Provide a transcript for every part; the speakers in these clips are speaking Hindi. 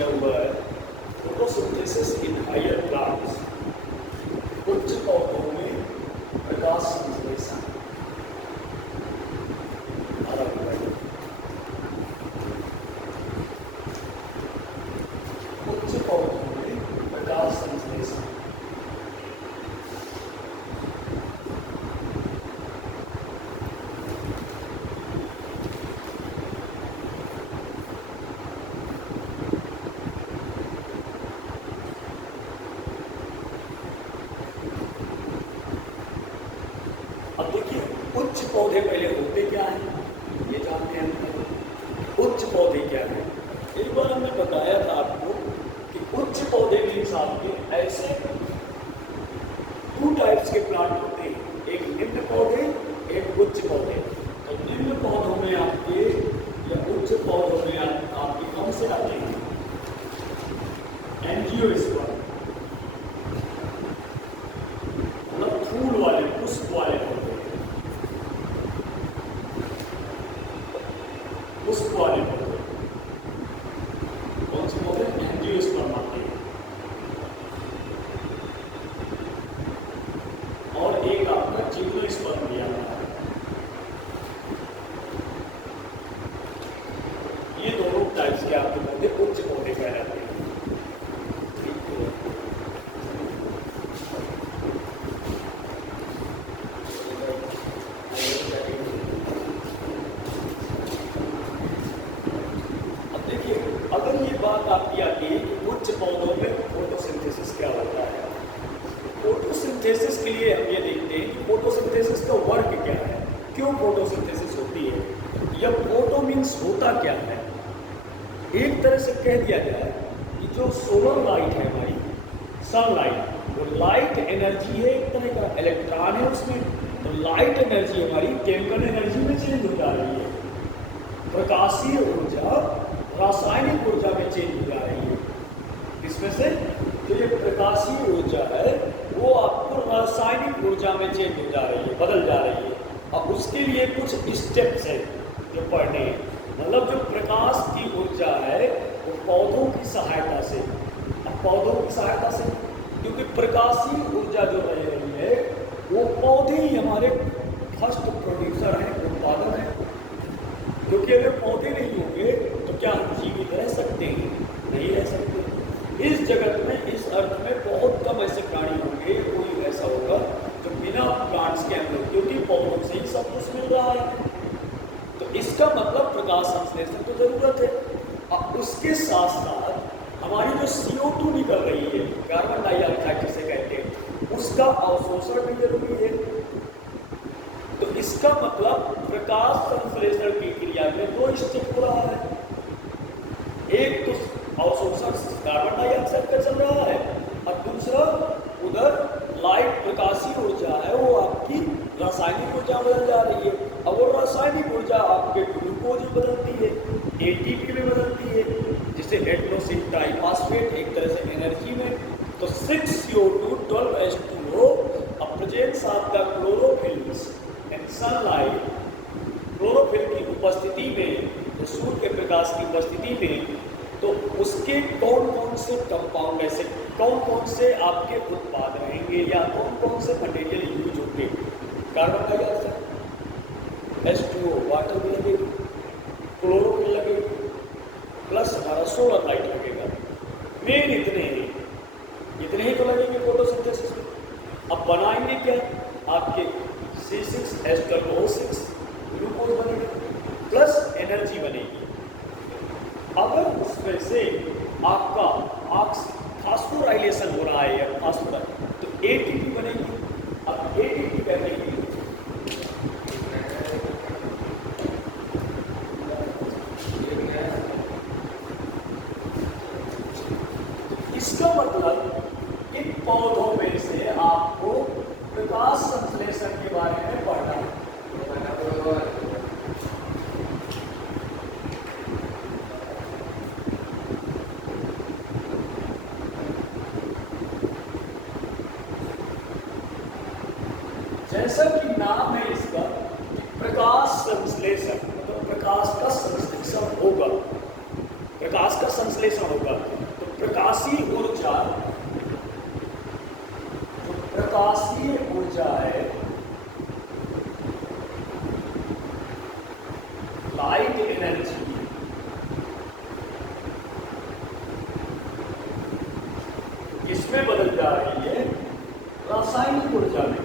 दिया हुआ है फोटोसिंथेसिस इन हायर प्लांट्स, उच्च पौधों में प्रकाश संश्लेषण। उच्च पौधों में प्रकाश संश्लेषण। अब देखिए उच्च पौधे पहले होते क्या हैं, ये जानते हैं। उच्च पौधे क्या हैं? एक बार हमने बताया था आपको कि उच्च पौधे मीन्स आपके ऐसे 2 टाइप्स के प्लांट होते हैं, एक निम्न पौधे, एक उच्च पौधे। तो निम्न पौधों में आपके या उच्च पौधों में आपके कौन से आते हैं? एंजियोस्पर्म, मतलब फूल वाले, पुष्प वाले पौधे, पुष्प वाले पौधे। कौन से पौधे? एंजियोस्पर्म आते हैं। और एक आपका जिम्नोस्पर्म भी आता है। ये दोनों टाइप्स के आपके पौधे उच्च पौधे कहलाते हैं। अब देखिए अगर ये बात आपकी आती है कि उच्च पौधों में फोटोसिंथेसिस क्या होता है, फोटोसिंथेसिस के लिए हम ये देखते हैं कि फोटोसिंथेसिस का वर्क क्या है, क्यों फोटोसिंथेसिस होती है, या फोटो मीन्स होता क्या है। एक तरह से कह दिया जाए कि जो सोलर लाइट है हमारी, सनलाइट, वो लाइट एनर्जी है, एक तरह का इलेक्ट्रॉन है उसमें। तो लाइट एनर्जी हमारी केमिकल एनर्जी में चेंज हो जा रही है, प्रकाशीय ऊर्जा रासायनिक ऊर्जा में चेंज हो जा रही है। इसमें से जो ये प्रकाशीय ऊर्जा है वो आपको रासायनिक ऊर्जा में चेंज हो जा रही है, बदल जा रही है। अब उसके लिए कुछ स्टेप्स है जो पढ़ने हैं। मतलब जो प्रकाश की ऊर्जा है वो पौधों की सहायता से, अब पौधों की सहायता से क्योंकि प्रकाशीय ऊर्जा जो रह रही है वो पौधे ही हमारे फर्स्ट प्रोड्यूसर हैं, उत्पादक हैं। क्योंकि अगर पौधे नहीं होंगे तो क्या हम जीवित रह सकते हैं? नहीं रह सकते। इस जगत में, इस अर्थ में बहुत कम ऐसे प्राणी होंगे, कोई ऐसा होगा जो बिना प्लांट्स के हम लोग, क्योंकि पौधों से ही सब कुछ मिल रहा है। तो इसका मतलब प्रकाश संश्लेषण तो जरूरत है। अब उसके साथ साथ हमारी जो CO2 निकल रही है, कार्बन डाइऑक्साइड जिसे कहते हैं, उसका अवशोषण भी जरूरी है। तो इसका मतलब प्रकाश संश्लेषण की क्रिया में 2 स्टेप हो रहा है। एक तो अवशोषण कार्बन डाइऑक्साइड का चल रहा है और दूसरा उधर लाइट प्रकाशीय ऊर्जा है वो आपकी रासायनिक ऊर्जा बदल जा रही है। अब वो रासायनिक ऊर्जा आपके ग्लूकोज में बदलती है, ATP में बदलती है, जिसे एडेनोसिन ट्राइफॉस्फेट, एक तरह से एनर्जी में। तो 6CO2 12H2O presence of the chlorophylls and sunlight, chlorophyll की उपस्थिति में, तो सूर्य के प्रकाश की उपस्थिति में, तो उसके कौन कौन से कंपाउंड, ऐसे कौन कौन से आपके उत्पाद रहेंगे या कौन कौन से मटेरियल यूज होंगे? कार्बन डाइऑक्साइड, H2O, वाटर भी लगेगी, क्लोरोफिल लगेगी, प्लस हमारा सोलर लाइट लगेगा। मेन इतने ही तो लगेंगे फोटोसिंथेसिस में। अब बनाएंगे क्या? आपके C6H12O6 ग्लूकोज बनेगा, प्लस एनर्जी बनेगी। अगर उसमें से आपका फास्फोराइलेशन हो रहा है या तो ATP बनेगी। अब ATP करने के लिए इसका मतलब इन पौधों में से आपको प्रकाश संश्लेषण के बारे में पढ़ना है। जैसा कि नाम है इसका, प्रकाश संश्लेषण, मतलब प्रकाश का संश्लेषण होगा, प्रकाश का संश्लेषण होगा। एनर्जी है। किसमें बदल जा रही है? रासायनिक ऊर्जा में।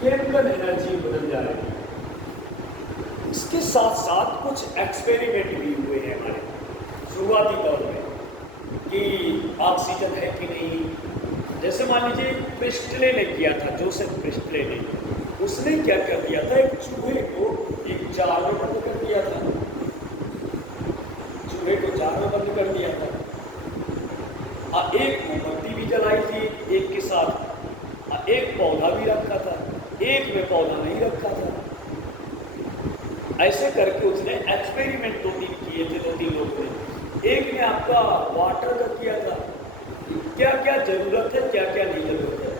केमिकल एनर्जी बदल जा रही है। इसके साथ साथ कुछ एक्सपेरिमेंट भी हुए हैं हमारे शुरुआती दौर में कि ऑक्सीजन है कि नहीं। जैसे मान लीजिए प्रिस्टले ने किया था, जोसेफ प्रिस्टले ने, उसने क्या कर दिया था, एक चूहे को एक जार में बंद कर दिया था। चूहे को जार में बंद कर दिया था और एक मोमबत्ती भी जलाई थी एक के साथ, और एक पौधा भी रखा था, एक में पौधा नहीं रखा था। ऐसे करके उसने एक्सपेरिमेंट 2-3 किए थे, 2-3 लोगों ने। एक ने आपका वाटर का किया था, क्या क्या जरूरत है, क्या क्या नहीं जरूरत है।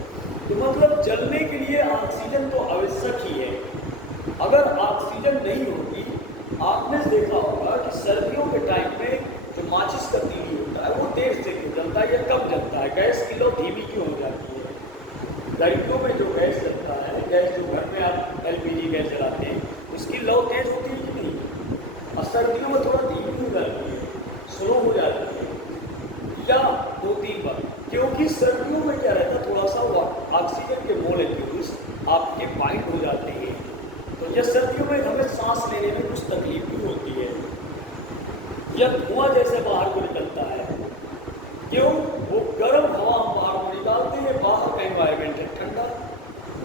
तो मतलब जलने के लिए ऑक्सीजन तो आवश्यक ही है। अगर ऑक्सीजन नहीं होगी, आपने देखा होगा कि सर्दियों के टाइम में जो माचिस का तीली होता है वो देर से क्यों जलता है या कब जलता है? गैस की लौ धीमी क्यों हो जाती है? गर्मियों में जो गैस जलता है, गैस जो घर में आप एलपीजी गैस जलाते हैं, उसकी लौ तेज होती है कि नहीं? और सर्दियों में थोड़ा धीमी हो जाती है, स्लो हो जाती है, या 2-3 बार। क्योंकि सर्दियों में क्या रहता है, थोड़ा सा ऑक्सीजन के मोलेक्यूल्स आपके बाइंड हो जाते हैं, तो यह सर्दियों में हमें सांस लेने में कुछ तकलीफ भी होती है। यह धुआं जैसे बाहर को निकलता है, क्यों? वो गर्म हवा हम बाहर को निकालते हैं, बाहर का एनवायरमेंट है ठंडा,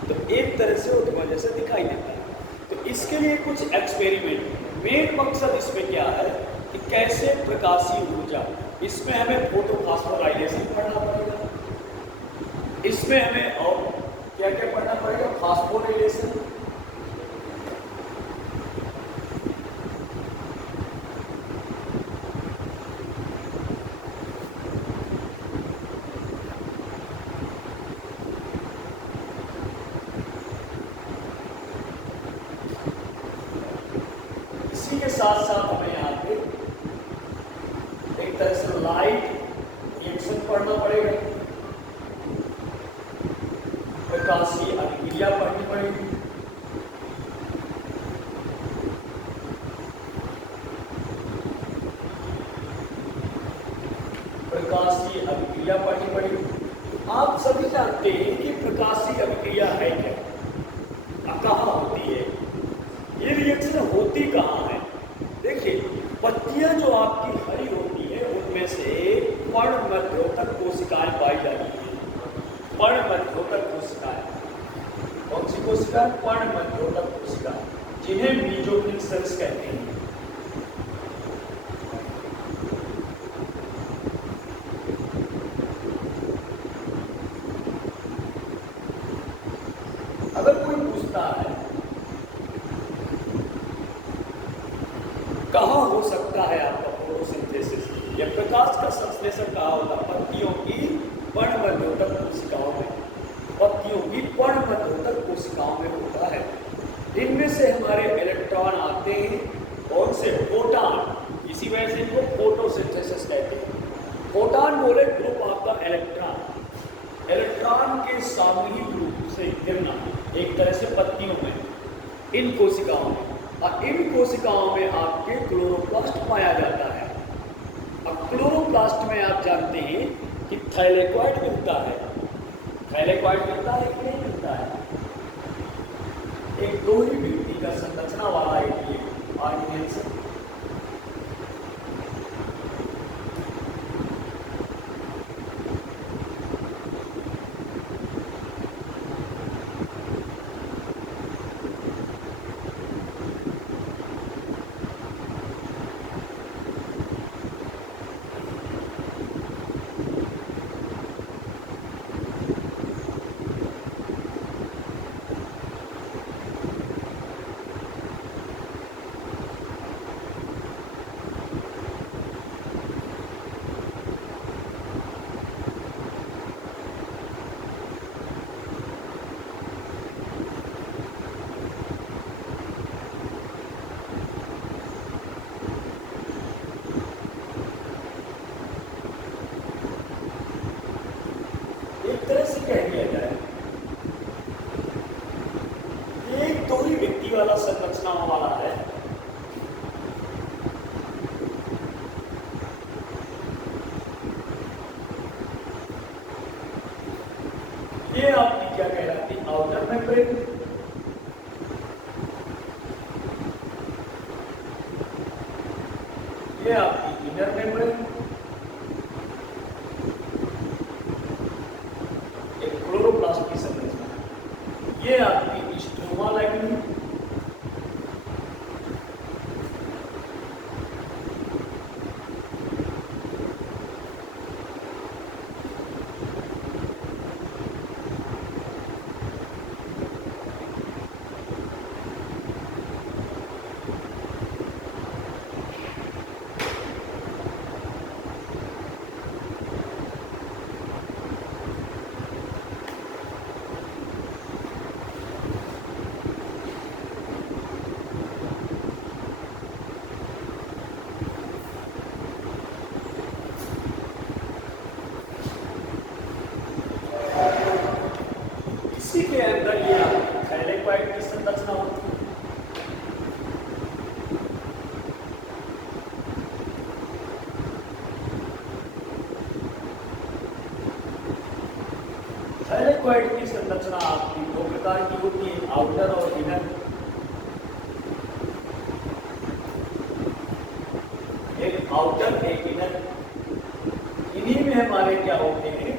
तो एक तरह से वो धुआं जैसे दिखाई देता है। तो इसके लिए कुछ एक्सपेरिमेंट, मेन मकसद इसमें क्या है कि कैसे प्रकाशीय ऊर्जा, इसमें हमें फोटोफॉस्फोराइलेशन पढ़ना पड़ेगा, इसमें हमें और क्या क्या पढ़ना पड़ेगा, फास्फोराइलेशन, इसी के साथ साथ हमें यहाँ पे एक तरह से लाइट रिएक्शन पढ़ना पड़ेगा, प्रकाशीय अभिक्रिया पढ़नी पड़ेगी, प्रकाशीय अभिक्रिया पढ़नी पड़ेगी। आप सभी जानते हैं कि प्रकाशीय अभिक्रिया है क्या, कहाँ होती है, ये रिएक्शन होती कहाँ है? देखिए, पत्तियां जो आपकी हरी होती है उनमें से पर्णमध्योतक कोशिकाएं पाई जाती हैं। पर्णमध्योतक कोशिकाएं, कौन सी कोशिकाएं? पर्णमध्योतक कोशिकाएं, जिन्हें मीजोफिल सेल्स कहते हैं। अगर कोई पूछता है कहाँ हो सकता है आपका फोटोसिंथेसिस या प्रकाश का संश्लेषण कहाँ होगा? पत्तियों की पर्णमध्योतक कोशिकाओं में, पत्तियों की पर्णमध्योतक कोशिकाओं में होता है। इनमें से हमारे इलेक्ट्रॉन आते हैं, कौन से? फोटॉन। इसी वजह से इनको फोटोसिंथेसिस कहते हैं। फोटॉन बोले ग्रुप आपका इलेक्ट्रॉन, इलेक्ट्रॉन के सामूहिक रूप से गिरना एक तरह से पत्तियों में, इन कोशिकाओं में, और इन कोशिकाओं में आपके क्लोरोप्लास्ट पाया जाता है। अब क्लोरोप्लास्ट में आप जानते हैं कि थैलेकॉइड मिलता है। थैलेकॉइड मिलता है कि नहीं मिलता है? एक दो ही व्यक्ति का संरचना वाला एक ऑर्गेनिज्म, ये आपकी इनर मेम्ब्रेन, एक क्लोरोप्लास्ट की संरचना, ये आपकी स्ट्रोमा लाइनिंग, इसी के अंदर ये आपकी थाइलेक्वाइड की संरचना होती है। थाइलेक्वाइड की संरचना आपकी दो प्रकार की होती है, आउटर और इनर। एक आउटर एक इनर, इन्हीं में हमारे क्या होते हैं,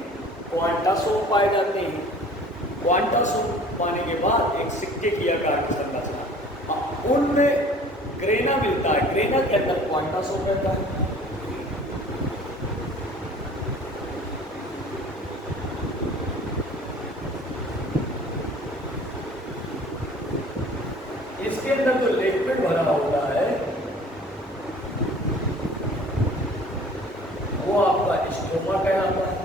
क्वांटासोम पाए जाते हैं। क्वांटासोम पाने के बाद एक सिक्के की आकार की संरचना, उनमें ग्रेना मिलता है, ग्रेना के अंदर क्वांटासोम रहता है। इसके अंदर जो लिक्विड भरा होता है वो आपका स्टोमा कहलाता है।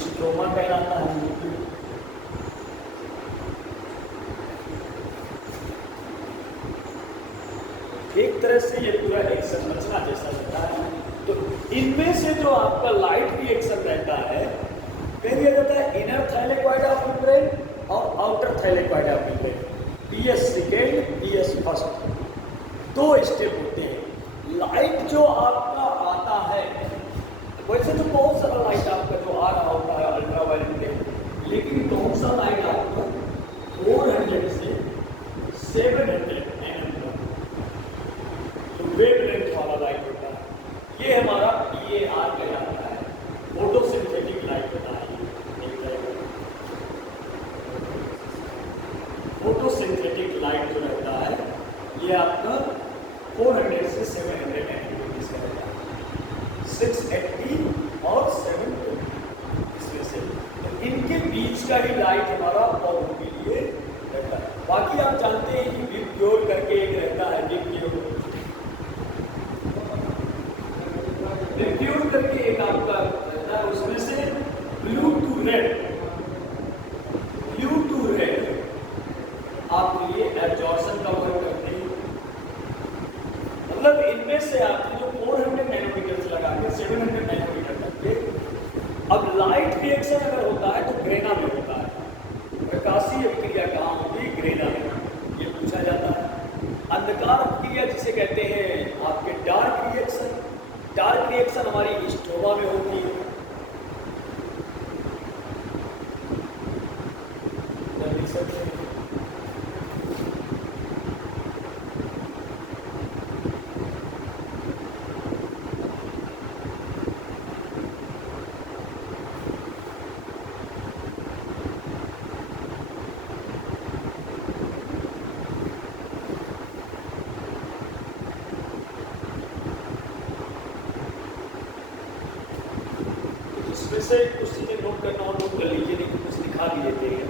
स्टोमा कहलाता है। एक तरह से ये पूरा एक संरचना जैसा रहता है। तो इनमें से जो आपका लाइट रिएक्शन रहता है, कह दिया जाता है इनर थाइलेक्वाइड ऑफ मेम्ब्रेन और outer thylakoid of membrane, PS second PS first, दो स्टेप होते हैं। लाइट जो आपका आता है, वैसे तो बहुत सारा लाइट आपका जो आ रहा होता है अल्ट्रावायलेट रे, लेकिन कौन सा लाइट आपका 400 से 700 वेवलेंथ वाला लाइट होता है, ये हमारा PAR कहलाता है, फोटोसिंथेटिक लाइट होता है। फोटोसिंथेटिक लाइट जो रहता है ये आपका 400 से 700 एनएमएस का रहता है, 680 और 720 इसमें से। तो इनके बीच का ही लाइट हमारा पौधों के लिए रहता है। बाकी आप जानते हैं कि विप्योर करके एक रहता है, विप्योर करके एक आपका रहता है, उसमें से ब्लू टू रेड आपके लिए एब्जॉर्प्शन का वर्क करते हैं। मतलब इनमें से आपके जो 400 नैनोमीटर से लगा के 700 नैनोमीटर तक के, अब लाइट रिएक्शन अगर होता है तो ग्रेना में होता है। प्रकाशीय अभिक्रिया कहाँ होती है? ग्रेना में, ये पूछा जाता है। अंधकार अभिक्रिया जिसे कहते हैं आपके डार्क रिएक्शन, डार्क रिएक्शन हमारी स्ट्रोमा में होती है। इसमें से कुछ चीजें नोट करना और नोट कर लीजिए, नहीं तो कुछ दिखा भी देते हैं।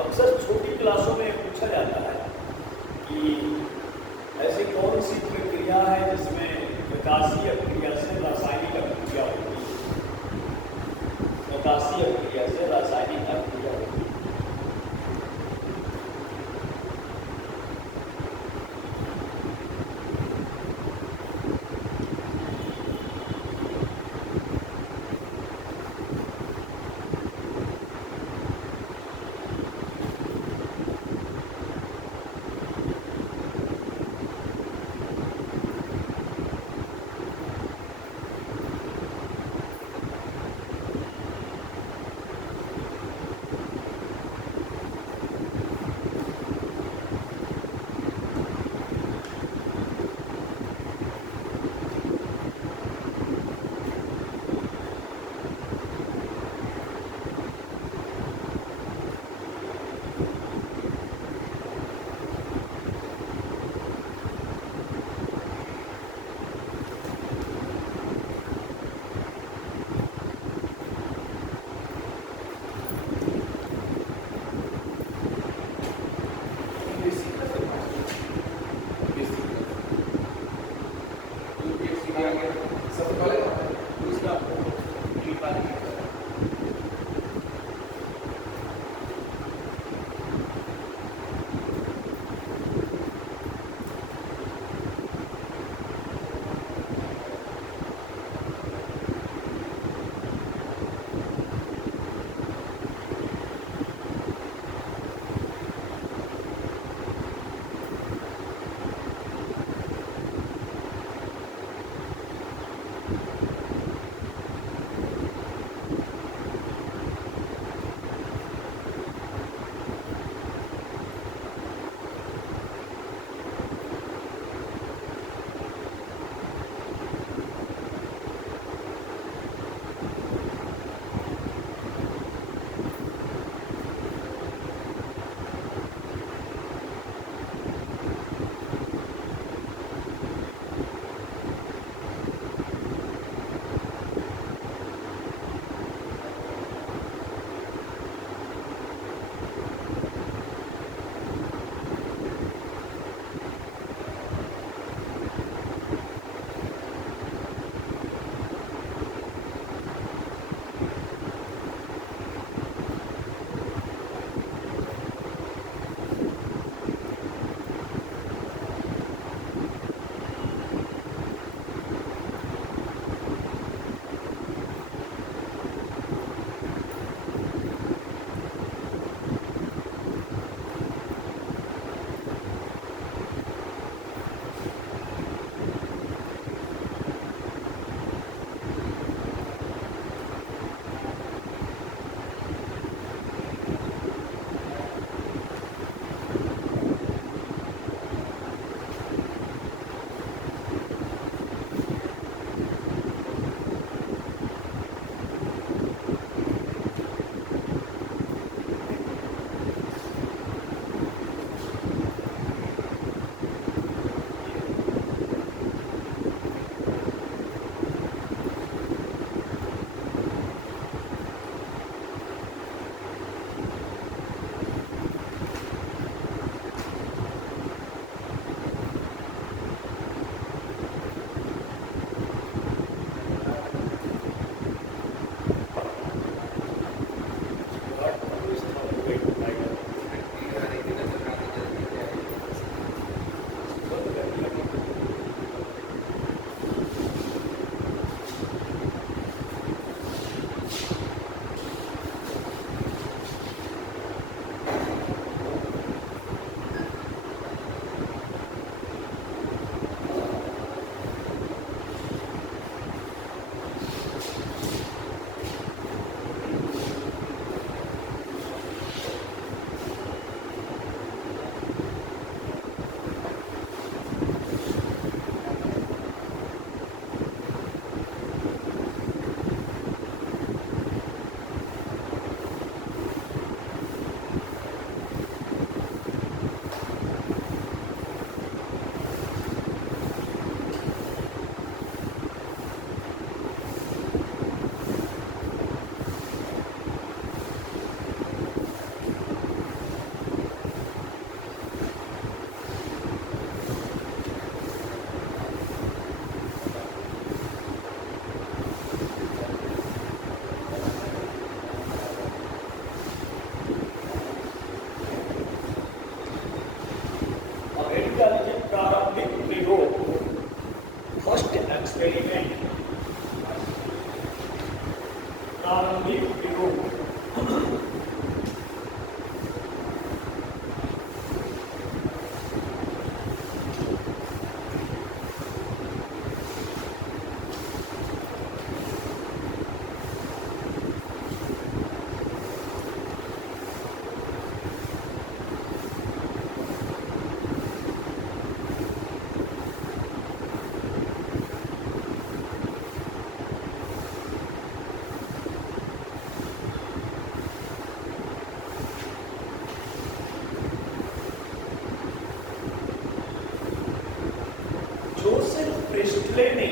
अक्सर छोटी पाचवीय क्रिया से रासायनिक अभिक्रिया होती है। प्रारंभिक प्रयोग। जोसेफ प्रिस्टले ने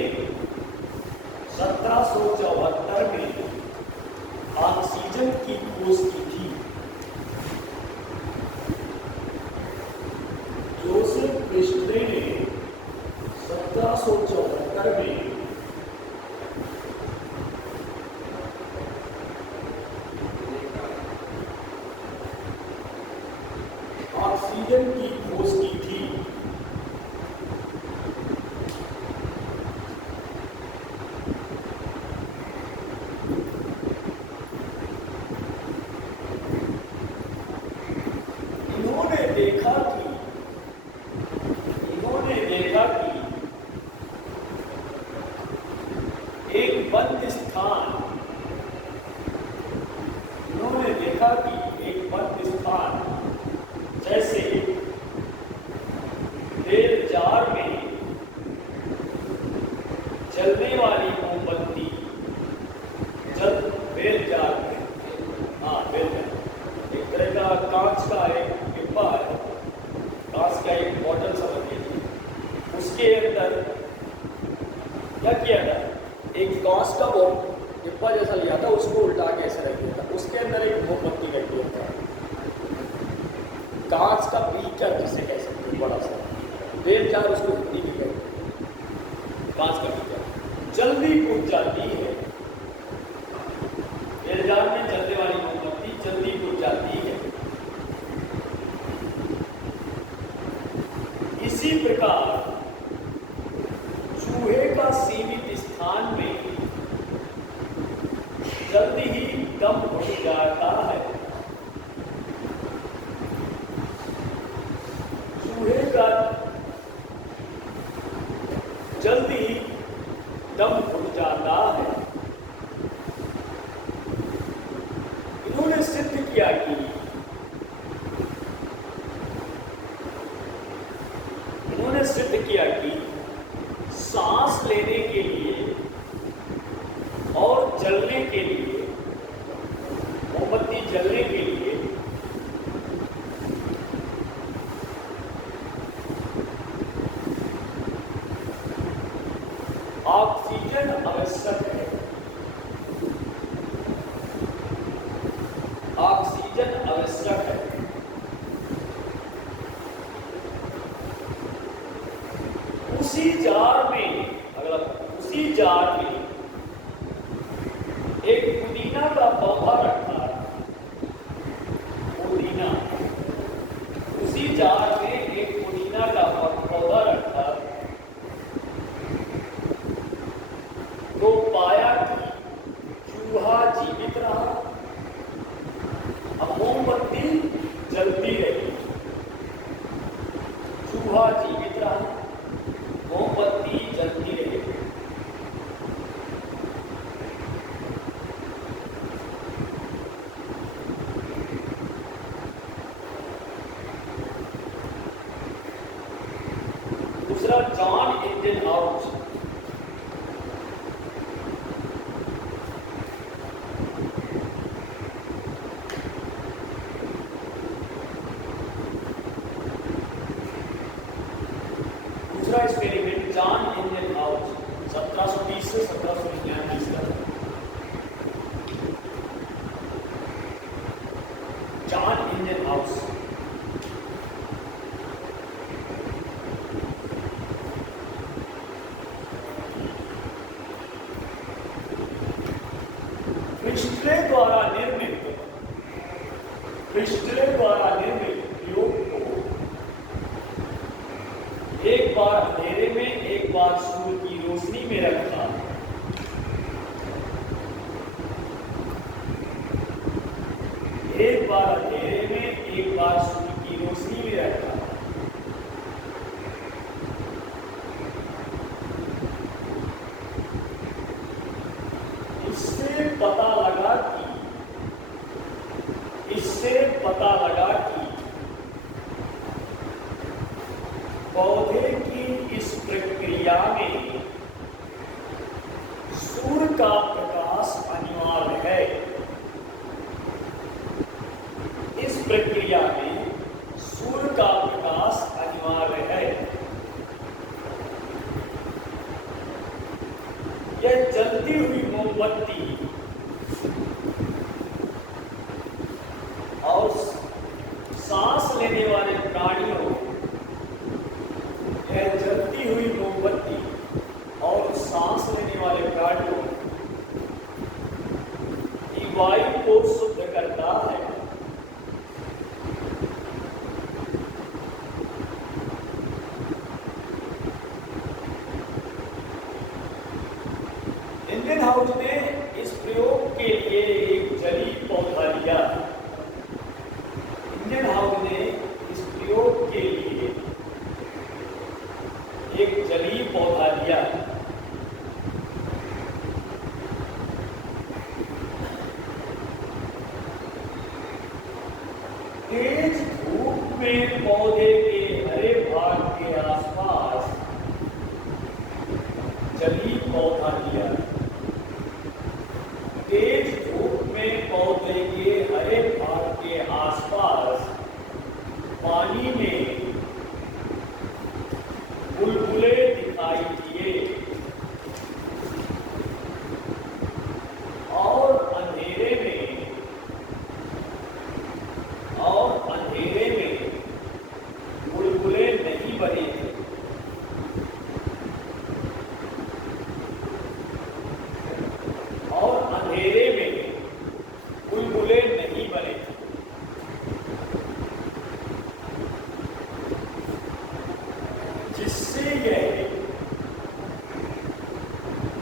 1774 में ऑक्सीजन की खोज की थी। जोसेफ प्रिस्टले ने 1774 में ऑक्सीजन की खोज की थी। इन्होंने देखा कि एक बंद स्थान जैसे रेल जार में जलने वाली मोमबत्ती, रेल जार में, एक तरह का कांच का एक डिब्बा है, कांच का एक बॉटल समझ लीजिए, उसके अंदर क्या किया था, एक कांच का डिब्बा जैसा लिया था, उसको उल्टा के ऐसे रख दिया था, उसके अंदर एक मोमबत्ती रख दिया था, कांच का बीकर जिसे कह सकते हैं, बड़ा सा रेल जार, उसको हिंदी में कहते हैं कांच का बीकर। जल्दी बुझ जाती है, रेल जार में चलने वाली मोमबत्ती जल्दी बुझ जाती है। इसी प्रकार चूहे का सीमित स्थान में जल्दी ही दम घुट जाता है। चूहे का जल्दी ही दम घुट जाता है। इन्होंने सिद्ध किया कि सांस लेने के लिए और जलने के लिए, मोमबत्ती जलने के लिए ऑक्सीजन आवश्यक है। ऑक्सीजन आवश्यक है। उसी जार में एक पुदीना का पौधा रखा। उसी जार में एक पुदीना का पौधा रखा तो पाया कि चूहा जीवित रहा। अब मोमबत्ती जलती रही, चूहा जीवित रहा, मोमबत्ती जलती रही। दूसरा जॉन इंजन हाउस। दूसरा एक्सपेरिमेंट जॉन इंजन हाउस 1730 से 1799 तक। जॉन इंजन हाउस प्रिस्टले द्वारा निर्मित प्रयोग को एक बार अंधेरे में, एक बार सूर्य की रोशनी में रखा। बार अंधेरे में, एक बार सूर्य की रोशनी में रहता है। इससे पता लगा कि पौधे की इस प्रक्रिया में सूर्य का प्रकाश अनिवार्य है। इस प्रक्रिया में सूर्य का प्रकाश अनिवार्य है। यह जलती हुई मोमबत्ती और सांस लेने वाले प्राणियों, यह जलती हुई मोमबत्ती और सांस लेने वाले प्राणियों की वायु को शुद्ध करता है। इंडियन हाउस ने इस प्रयोग के लिए एक जली पौधा लिया। इंडियन हाउस ने इस प्रयोग के लिए एक जली पौधा लिया। तेज धूप में पौधे के हरे भाग के आसपास जली पौधा लिया। तेज धूप में पौधे के हरे भाग के आसपास पानी में बुलबुले दिखाई दिए और अंधेरे में बुलबुले नहीं बने थे। और अंधेरे में बुलबुले नहीं बने थे। जिससे यह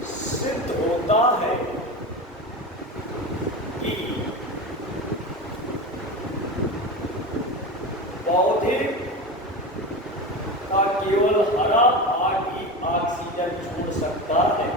सिद्ध होता है कि पौधे का केवल हरा भाग ही ऑक्सीजन छोड़ सकता है।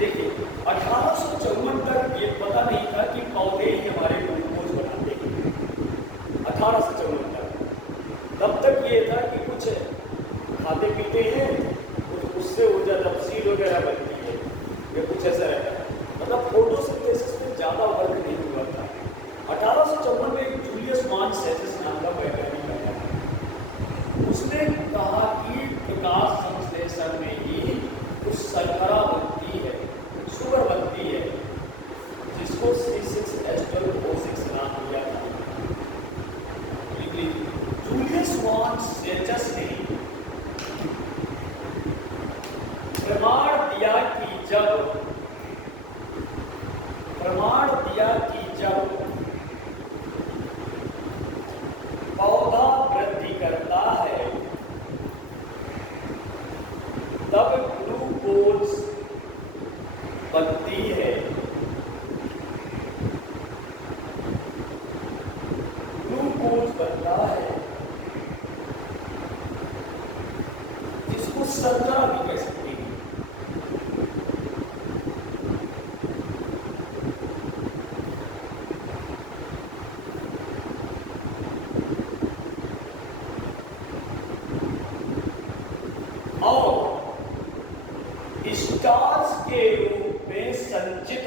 देखिए, 1854 तक ये पता नहीं था कि पौधे ही हमारे ग्लूकोज बनाते हैं। 1854 तक, तब तक ये था कि कुछ खाते पीते हैं, कुछ उससे ऊर्जा तफसील वगैरह बनती है, या कुछ ऐसा रहता है। मतलब फोटोसिंथेसिस में ज़्यादा वर्क नहीं हुआ था। 1854 में एक जूलियस मानसेचस नाम का वैज्ञानिक आया। उसने कहा कि प्रकाश संश्लेषण में ही कुछ शर्करा बनती है, शुगर बनती है, जिसको C6H12O6 नाम दिया था। जूलियस मानसेचस ने प्रमाण दिया कि जब पौधा वृद्धि करता है तब ग्लूकोज बनती है। ग्लूकोज बनता है, जिसको शर्करा भी कह सकते हैं। और स्टार्च के रूप में संचित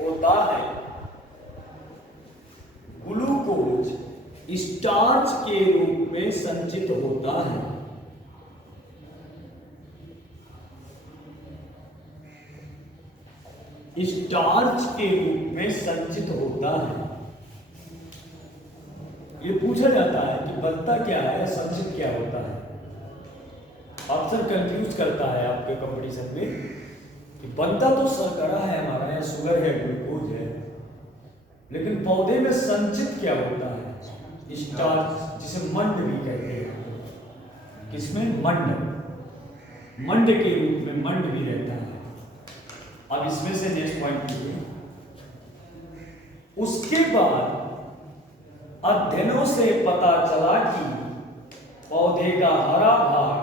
होता है। ग्लूकोज स्टार्च के रूप में संचित होता है। स्टार्च के रूप में संचित होता है। ये पूछा जाता है कि बनता क्या है, संचित क्या होता है। अक्सर कंफ्यूज करता है आपके कंपटीशन में कि बनता तो शर्करा है हमारा, या शुगर है, ग्लूकोज है, लेकिन पौधे में संचित क्या होता है? स्टार्च, जिसे मंड भी कहते हैं। किसमें? मंड। मंड के रूप में मंड भी रहता है। अब इसमें से नेक्स्ट पॉइंट लीजिए। उसके बाद अध्ययनों से पता चला कि पौधे का हरा भाग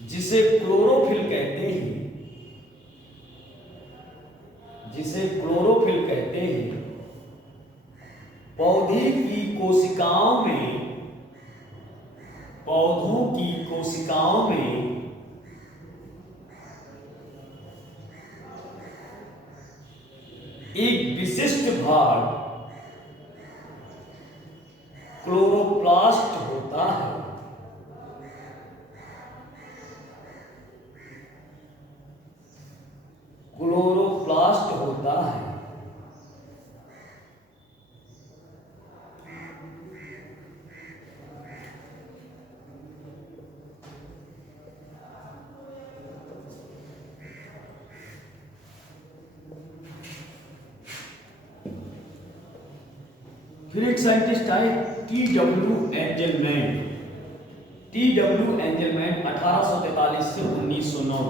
जिसे क्लोरोफिल कहते हैं, पौधों की कोशिकाओं में एक विशिष्ट भाग क्लोरोप्लास्ट होता है। क्लोरोप्लास्ट होता है। फिर एक साइंटिस्ट आए टी.डब्ल्यू. एंजलमैन। टी.डब्ल्यू. एंजलमैन 1843 से 1909।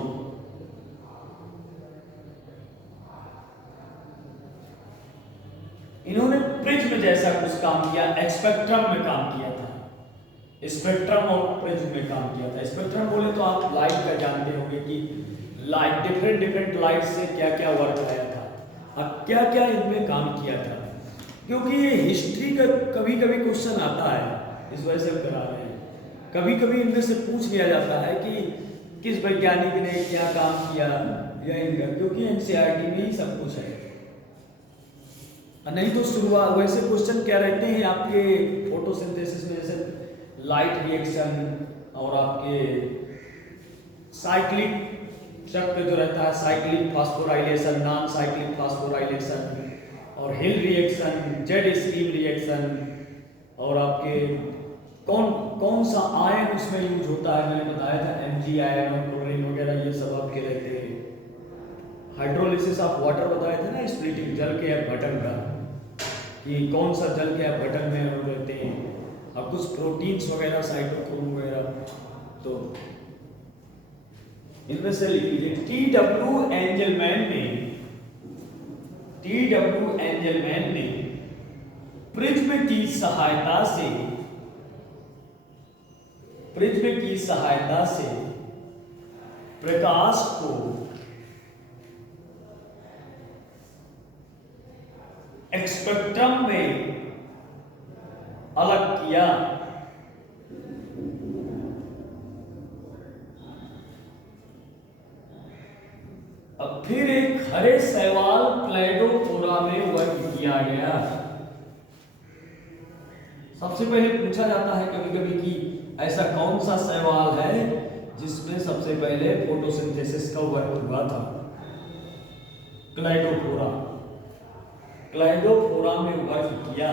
इन्होंने प्रिज्म जैसा कुछ काम किया, स्पेक्ट्रम में काम किया था। स्पेक्ट्रम और प्रिज्म में काम किया था। स्पेक्ट्रम बोले तो आप लाइट का जानते होंगे कि लाइट, डिफरेंट लाइट से क्या क्या वर्क आया था, अब क्या क्या इनमें काम किया था। क्योंकि ये हिस्ट्री का कभी कभी क्वेश्चन आता है, इस वजह से करा रहे हैं। कभी कभी इनमें से पूछ लिया जाता है कि किस वैज्ञानिक ने क्या काम किया, या इनका, क्योंकि एनसीईआरटी में ही सब कुछ है। नहीं तो शुरुआत वैसे क्वेश्चन क्या रहते हैं आपके फोटोसिंथेसिस में, जैसे लाइट रिएक्शन और आपके साइक्लिक चक्र जो रहता है, cyclic phosphorylation, non cyclic phosphorylation, और हिल रिएक्शन, जेड स्ट्रीम रिएक्शन, और आपके कौन सा आयन उसमें यूज होता है, मैंने बताया था एमजी आयन और क्लोरीन वगैरह, ये सब आपके रहते हैं। हाइड्रोलिसिस ऑफ वाटर बताया था ना, स्प्लिटिंग जल के अपघटन का, कि कौन सा जल के अपघटन में हम रहते हैं, और कुछ प्रोटीन्स वगैरह, साइटोक्रोम वगैरह, तो इनमें से लिख लीजिए। टी.डब्ल्यू. एंजलमैन ने प्रिज्म की सहायता से प्रकाश को स्पेक्ट्रम में अलग किया। अब फिर एक हरे शैवाल क्लैडोफोरा में वर्ग किया गया। सबसे पहले पूछा जाता है कभी कभी कि ऐसा कौन सा शैवाल है जिसमें सबसे पहले फोटोसिंथेसिस का वर्क हुआ था? क्लैडोफोरा में वर्क किया।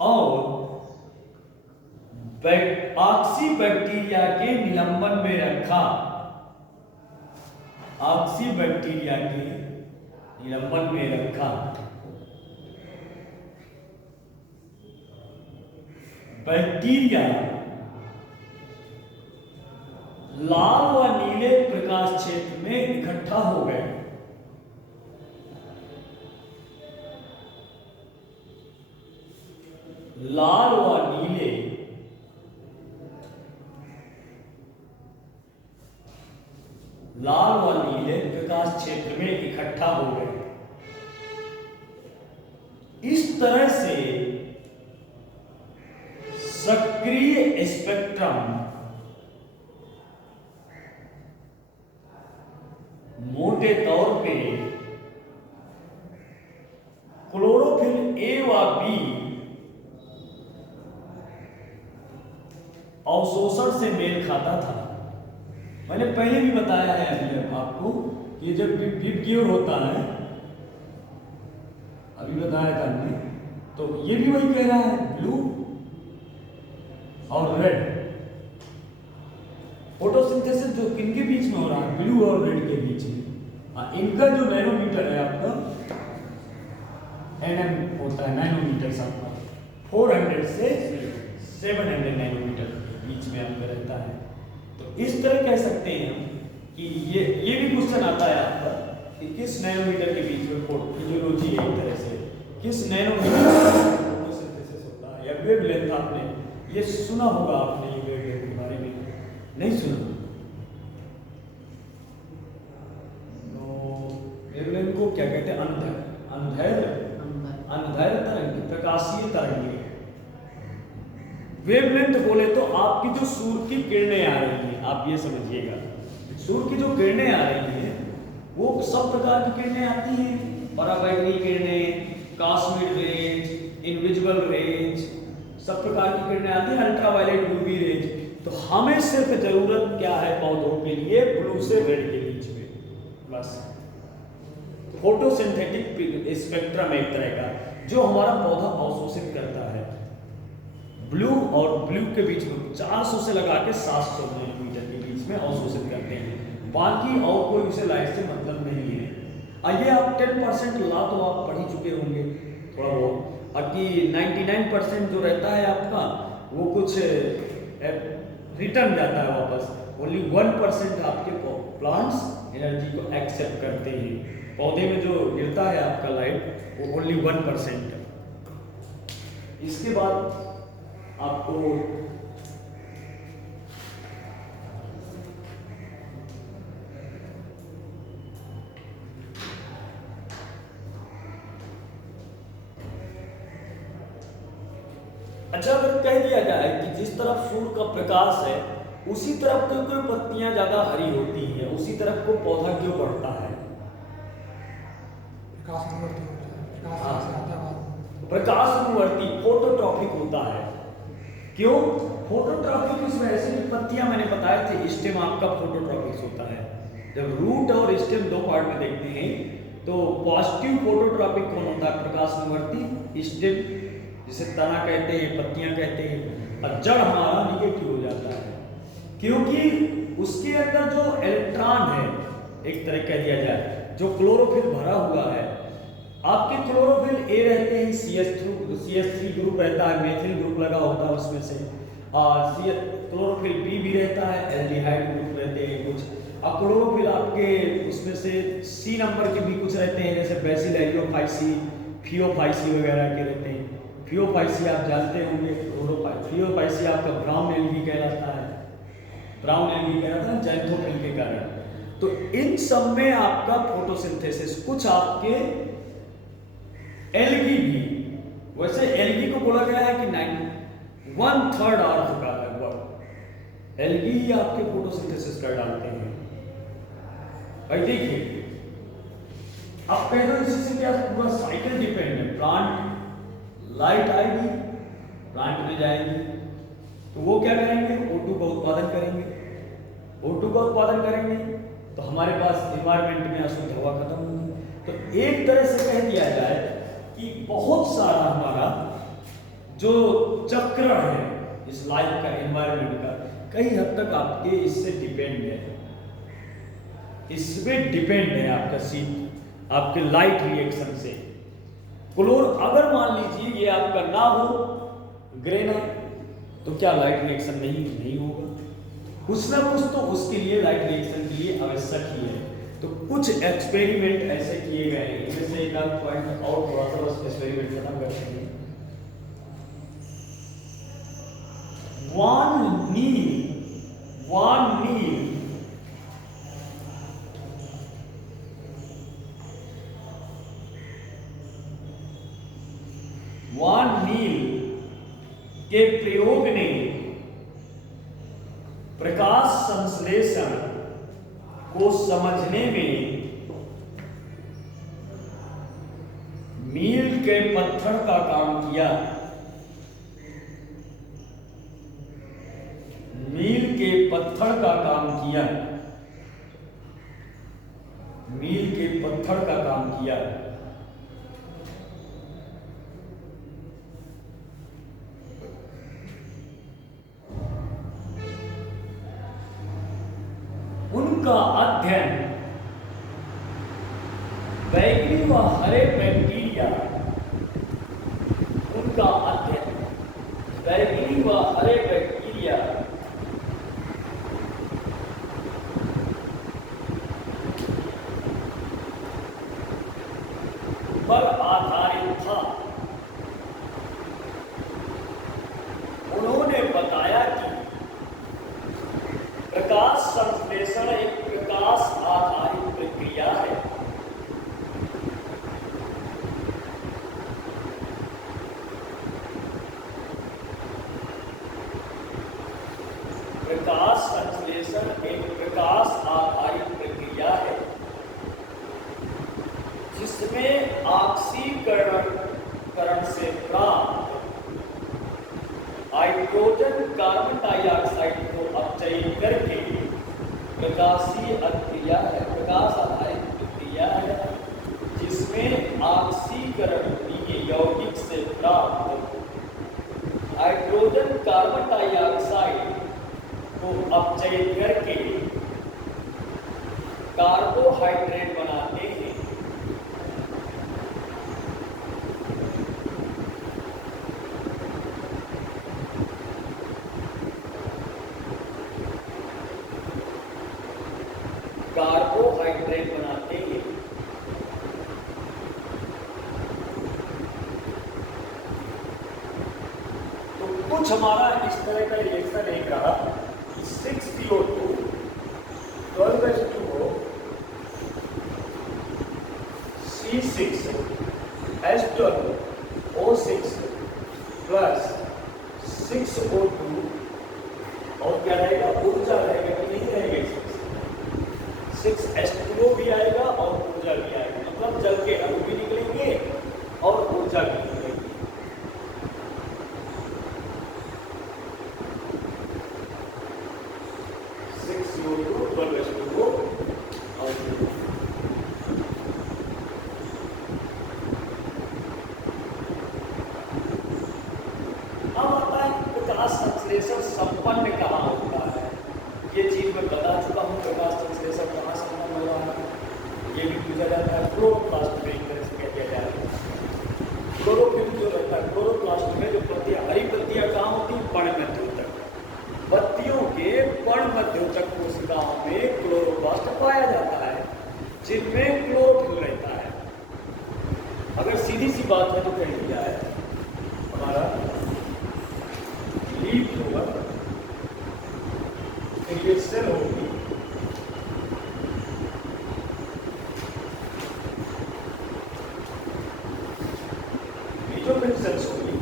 और ऑक्सी बैक्टीरिया के निलंबन में रखा। ऑक्सी बैक्टीरिया के निलंबन में रखा। बैक्टीरिया लाल व नीले प्रकाश क्षेत्र में इकट्ठा हो गए। लाल व नीले प्रकाश क्षेत्र में इकट्ठा हो गए। इस तरह से सक्रिय स्पेक्ट्रम मोटे तौर पे क्लोरोफिल ए व बी अवशोषण से मेल खाता था। मैंने पहले भी बताया है अभी आपको कि जब विबग्योर होता है, अभी बताया था हमने, तो ये भी वही कह रहा है, ब्लू और रेड। फोटोसिंथेसिस जो किनके बीच में हो रहा है, ब्लू और रेड के बीच में। इनका जो नैनोमीटर है आपका nm होता है, नैनोमीटर आपका 400 से 700 नैनोमीटर के बीच में आपका रहता है। तो इस तरह कह सकते हैं हम कि ये भी क्वेश्चन आता है आपका कि किस नैनोमीटर के बीच में फिजियोलॉजी है, एक तरह से किस नैनोमीटर फोटोसिंथेसिस होता है, या वेवलेंथ। आपने ये सुना होगा, आपने ये वेवलेंथ के बारे में नहीं सुना? वेवलेंथ को क्या कहते हैं? अंधैर तरंग, प्रकाशीय तरंग। वेवलेंथ बोले तो आपकी जो सूर्य की किरणें आ रही हैं, आप ये समझिएगा, सूर्य की जो किरणें आ रही हैं वो सब प्रकार की किरणें आती हैं, पराबैंगनी किरणें, कॉस्मिक रेंज, इनविजिबल रेंज, सब प्रकार की किरणें आती हैं, अल्ट्रावायलेट यूवी रेंज। तो हमें सिर्फ जरूरत क्या है पौधों के लिए? ब्लू से रेड के बीच में, बस। फोटोसिंथेटिक स्पेक्ट्रम एक तरह का जो हमारा पौधा अवशोषित करता है, ब्लू और ब्लू के बीच में 400 से लगा के 700 नैनोमीटर के बीच में अवशोषित करते हैं। बाकी और कोई उसे लाइट से मतलब नहीं है। आइए, आप 10% ला तो आप पढ़ ही चुके होंगे थोड़ा बहुत, बाकी 99% जो रहता है आपका वो कुछ रिटर्न जाता है वापस। ओनली 1% आपके प्लांट्स एनर्जी को एक्सेप्ट करते हैं। पौधे में जो गिरता है आपका लाइट वो ओनली 1%। इसके बाद आपको अच्छा अगर कह दिया जाए कि जिस तरफ सूर्य का प्रकाश है उसी तरफ क्यों पत्तियां ज्यादा हरी होती हैं, उसी तरफ को पौधा क्यों बढ़ता है? प्रकाशानुवर्ती फोटोट्रॉपिक होता है। क्यों फोटोट्रॉपिक? इस वजह से पत्तियां मैंने बताया थे, स्टेम आपका फोटोट्रॉपिक होता है। जब रूट और स्टेम दो पार्ट में देखते हैं तो पॉजिटिव फोटोट्रॉपिक कौन होता है? प्रकाशानुवर्ती। स्टेम जिसे तना कहते हैं, पत्तियां कहते हैं, और जड़ हमारा निगेटिव हो जाता है क्योंकि उसके अंदर जो इलेक्ट्रॉन है, एक तरह कह दिया जाए, जो क्लोरोफिल भरा हुआ है। आपके क्लोरोफिल ए रहते हैं, CH3 ग्रुप रहता है, मेथिल ग्रुप लगा होता है उसमें से, और क्लोरोफिल बी भी रहता है, एल्डिहाइड ग्रुप रहते हैं कुछ, और क्लोरोफिल आपके उसमें से सी नंबर के भी कुछ रहते हैं, जैसे बेसिल फियोफाइसी वगैरह के रहते हैं। फियोफाइसी आप जानते होंगे, फियोफाइसी आपका ब्राउन एल्गी कहलाता है, जैंथोफिल के कारण। तो इन सब में आपका फोटोसिंथेसिस, कुछ आपके एल्गी भी, वैसे एल्गी को बोला गया है कि 1/3 अर्थ का लगभग एल्गी ही आपके फोटोसिंथेसिस कर डालते हैं। भाई देखिए, अब कह दो इसी से क्या पूरा साइकिल डिपेंड है। प्लांट लाइट आएगी, प्लांट में जाएगी, तो वो क्या करेंगे? O2 का उत्पादन करेंगे। O2 का उत्पादन करेंगे तो हमारे पास एनवायरमेंट में अशुद्ध हवा खत्म होगी। तो एक तरह से कह दिया जाए कि बहुत सारा हमारा जो चक्र है इस लाइफ का, एनवायरमेंट का, कई हद तक आपके इससे डिपेंड है, इसमें डिपेंड है आपका सीन, आपके लाइट रिएक्शन से। अगर मान लीजिए ये आपका ना हो, ग्रे ना, तो क्या लाइट रिएक्शन नहीं होगा? कुछ ना कुछ तो उसके लिए लाइट रिएक्शन के लिए आवश्यक ही है। तो कुछ एक्सपेरिमेंट ऐसे किए गए हैं, इनमें से एक आध पॉइंट और थोड़ा सा बस एक्सपेरिमेंट खत्म करते हैं। वान नील के प्रयोग ने प्रकाश संश्लेषण को समझने में मील के पत्थर का काम किया। मील के पत्थर का काम किया, मील के पत्थर का काम किया। उनका अध्ययन बैंगनी व हरे बैक्टीरिया, उनका अध्ययन बैंगनी व हरे बैक्टीरिया पर आधारित था। उन्होंने बताया कि प्रकाश संश्लेषण एक प्रकाश आधारित प्रक्रिया है। प्रकाश संश्लेषण एक प्रकाश आधारित प्रक्रिया है जिसमें ऑक्सीकरण से प्राप्त हाइड्रोजन कार्बन डाइऑक्साइड को अपचयित करके प्रकाशीय अभिक्रिया है, प्रकाश आधारित प्रक्रिया है जिसमें ऑक्सीकरण के यौगिक से प्राप्त हाइड्रोजन कार्बन डाइऑक्साइड को अपचयित करके कार्बोहाइड्रेट बनाते हैं। कार्बोहाइड्रेट बनाते हैं। तो कुछ हमारा इस तरह का रिएक्शन एक रहा, 6CO2 12H2O C6H12O6 plus 6O2 और क्या रहेगा, ऊर्जा रहेगा कि नहीं रहेगा, 6H2O भी आएगा और ऊर्जा भी आएगा, मतलब जल के अणु भी निकलेंगे और ऊर्जा भी निकलेगी। संश्लेषण संपन्न कहाँ होता है, ये चीज मैं बता चुका हूँ। प्रकाश संश्लेषण कहाँ संपन्न हो रहा है ये भी पूछा जाता है। क्लोरोप्लास्ट में एक तरह से कह दिया जाए, क्लोरोफिल जो रहता है क्लोरोप्लास्ट में जो पत्तियां, हरी पत्तियां कहाँ होती है, पर्णमध्योतक। पत्तियों के पर्णमध्योतक कोशिकाओं में क्लोरोप्लास्ट पाया जाता है जिनमें क्लोरोफिल रहता है। अगर सीधी सी बात है तो कह दिया है हमारा लीफ होगा, फिर ये सेल होगी, मीजोफिल सेल्स होगी,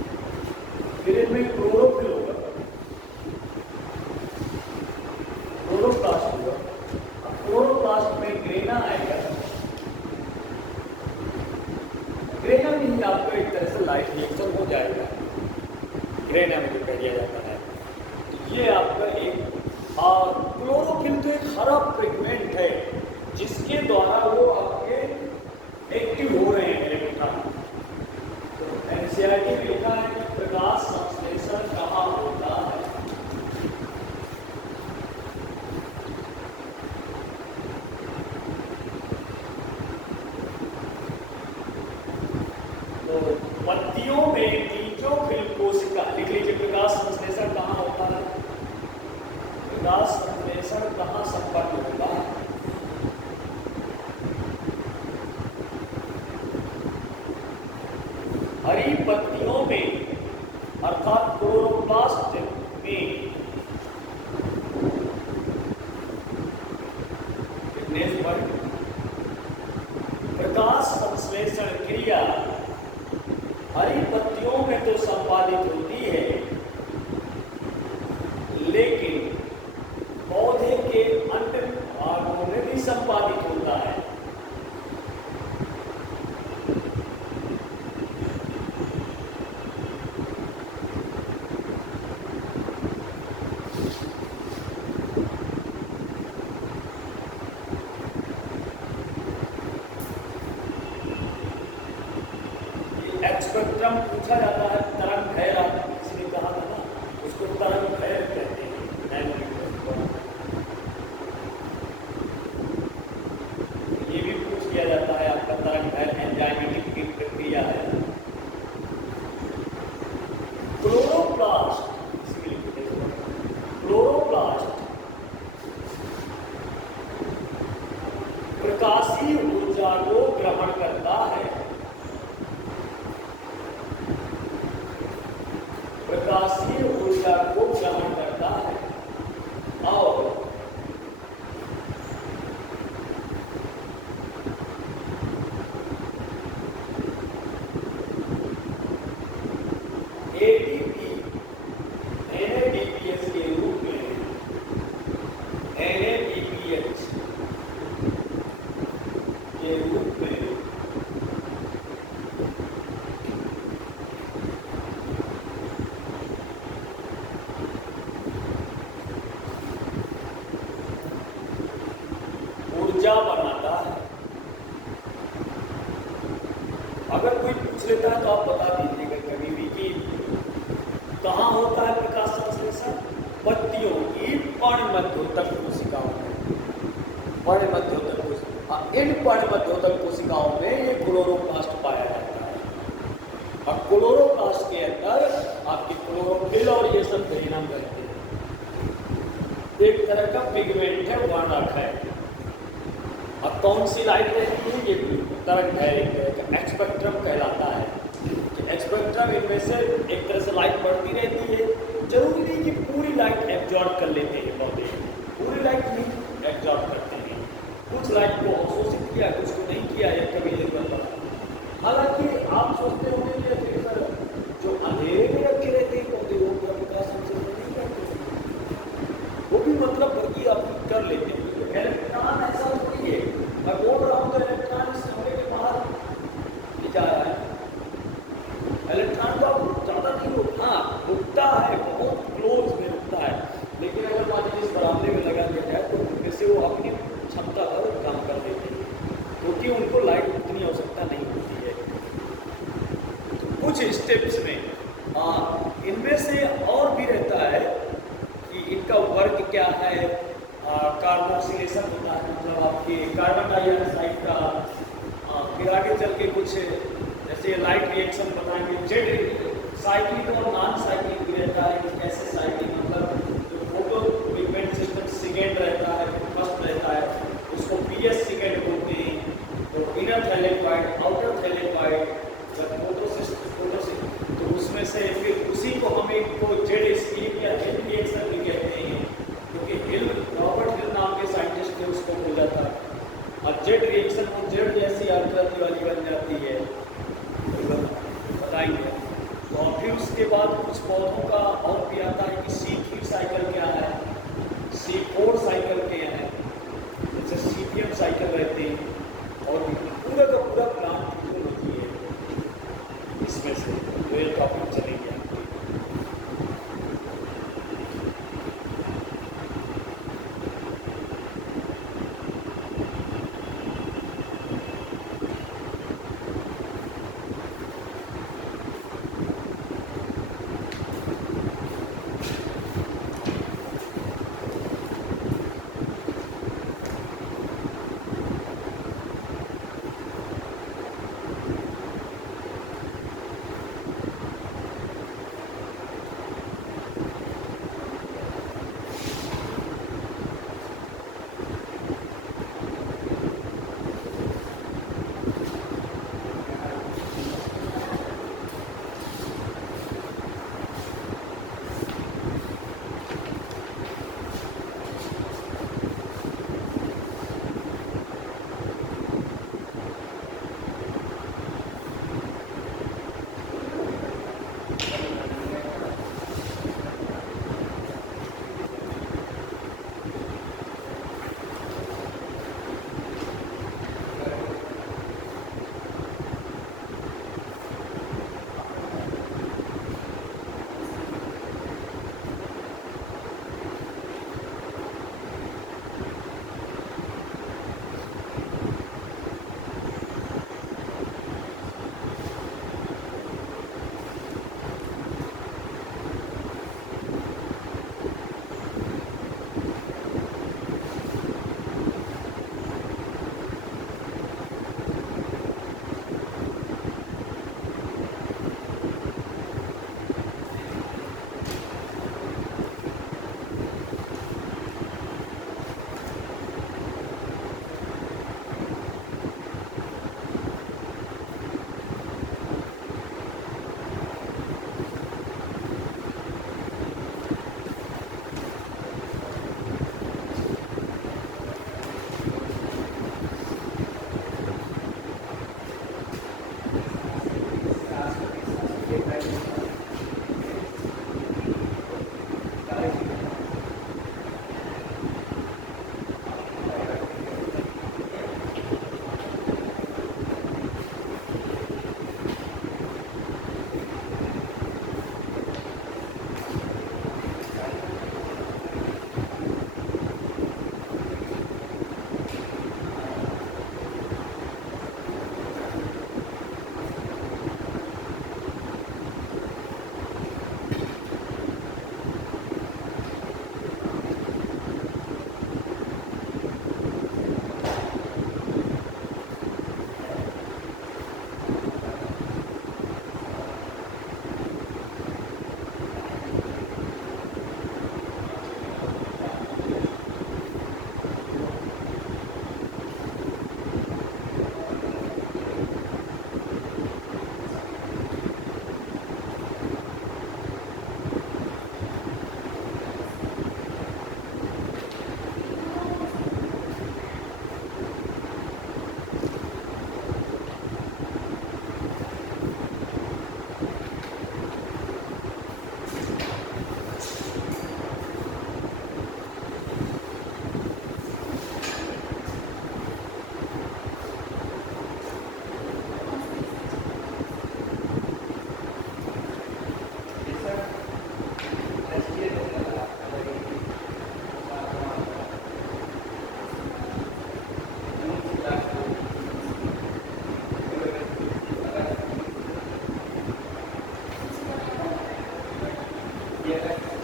फिर इनमें क्लोरोफिल होगा, क्लोरोप्लास्ट होगा। अब क्लोरोप्लास्ट में ग्रेना आएगा, ग्रेना में ही आपका एक तरह से लाइट रिएक्शन हो जाएगा। ग्रेना में जो कह दिया जाता है ये आपका एक, और क्लोरोफिल तो एक हरा पिगमेंट है जिसके द्वारा वो आपके एक्टिव हो रहे हैं इलेक्ट्रॉन। तो एनसीईआरटी में लिखा है कि प्रकाश संश्लेषण कहाँ होता है। तो पत्तियों में मीजोफिल कोशिका, लिख लीजिए प्रकाश संश्लेषण कहाँ होता है, प्रकाश संश्लेषण कहाँ संपन्न होता है। हरी पत्तियों में, अर्थात NADPH के रूप में NADPH के रूप में ऊर्जा बनाता है। अगर कोई पूछ लेता है तो आप बता दीजिएगा कभी भी कि कहाँ होता है प्रकाश संश्लेषण? बत्तियों की पर्णमध्योतक कोशिकाओं में। पर्णमध्योतक कोशिका, इन पर्णमध्योतक कोशिकाओं में ये क्लोरोप्लास्ट पाया जाता है। अब क्लोरोप्लास्ट के अंदर आपकी क्लोरोफिल और ये सब परिणाम रहते हैं। एक तरह का पिगमेंट है, वर्णक है। अब कौन सी लाइट रहती है? ये तरंग है, एक एक्सपेक्ट्रम कहलाता है। एक्सपेक्ट्रम इनमें से एक तरह से लाइट बढ़ती रहती है। जरूरी नहीं कि पूरी लाइट एब्जॉर्ब कर लेते हैं पौधे, पूरी लाइट नहीं एब्जॉर्ब करते हैं। कुछ लाइट को अवशोषित किया, कुछ को नहीं किया, ये कभी निर्भर करता। हालांकि आप सोचते होंगे कि जो अंधेरे में रखे रहते हैं पौधे वो प्रकाश संश्लेषण नहीं करते, वो भी मतलब वर्गीय आप कर लेते हैं। इलेक्ट्रॉन ऐसा थोड़ी है, मैं बोल रहा हूँ तो इलेक्ट्रॉन इस कमरे के बाहर जा रहा है। इलेक्ट्रॉन का ज़्यादा नहीं रुकता, रुकता है, बहुत क्लोज में रुकता है। लेकिन अगर मान लीजिए इस बरामदे में लगा दिया जाए तो उनमें से वो अपनी क्षमता पर काम कर देते हैं, क्योंकि उनको लाइट उतनी आवश्यकता नहीं होती है। तो कुछ स्टेप्स में इनमें से और भी रहता है कि इनका वर्क क्या है। कार्बोक्सिलेशन होता है, मतलब आपके कार्बन डाइऑक्साइड का। फिर आगे चल के कुछ जैसे लाइट रिएक्शन बताएंगे, जेड साइक्लिक और नॉन साइक्लिक भी रहता है। कैसे साइक्लिक? मतलब जो फोटो पिगमेंट सिस्टम सेकेंड रहता है, फर्स्ट रहता है, उसको पीएस सेकेंड बोलते हैं। तो इनर थैलेकॉइड, आउटर थैलेकॉइड, जब फोटो सिस्टम तो उसमें से फिर उसी को हम एक को जेड स्कीम या जेड रिएक्शन भी कहते हैं, क्योंकि हिल, रॉबर्ट हिल नाम के साइंटिस्ट ने उसको खोजा था। और जेड रिएक्शन वो जेड जैसी आकृति वाली बन जाती है, बताएंगे। और फिर उसके बाद कुछ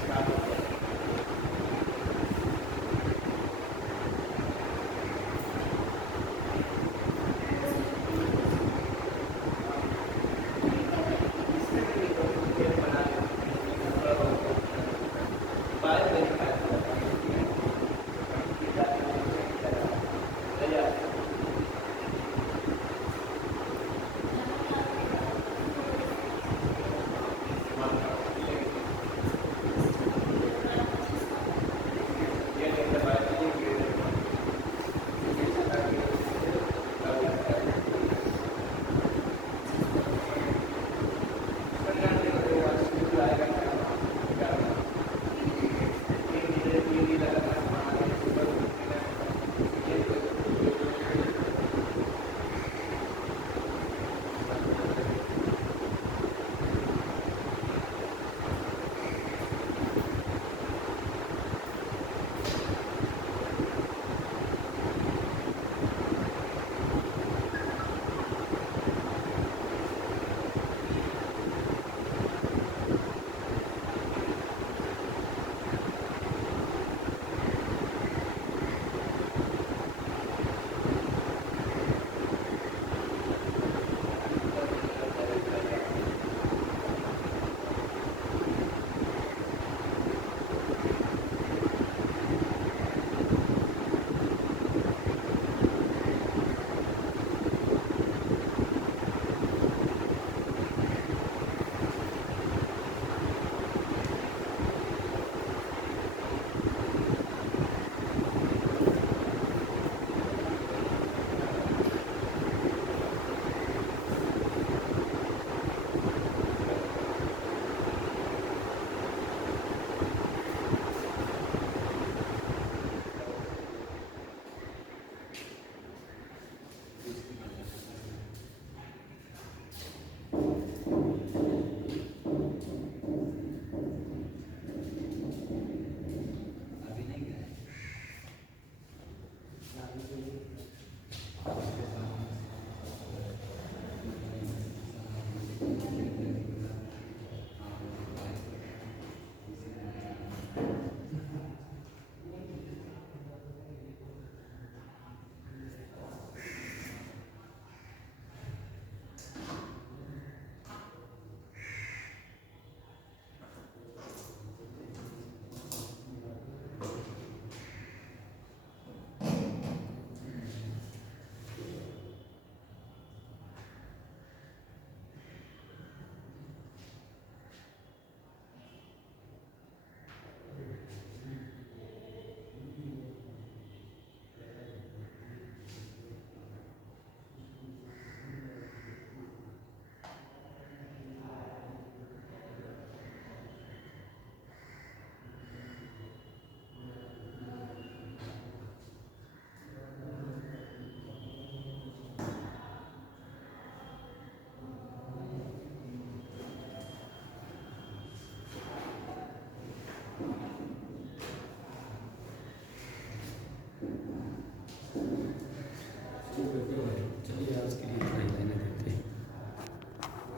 स्टार्ट होता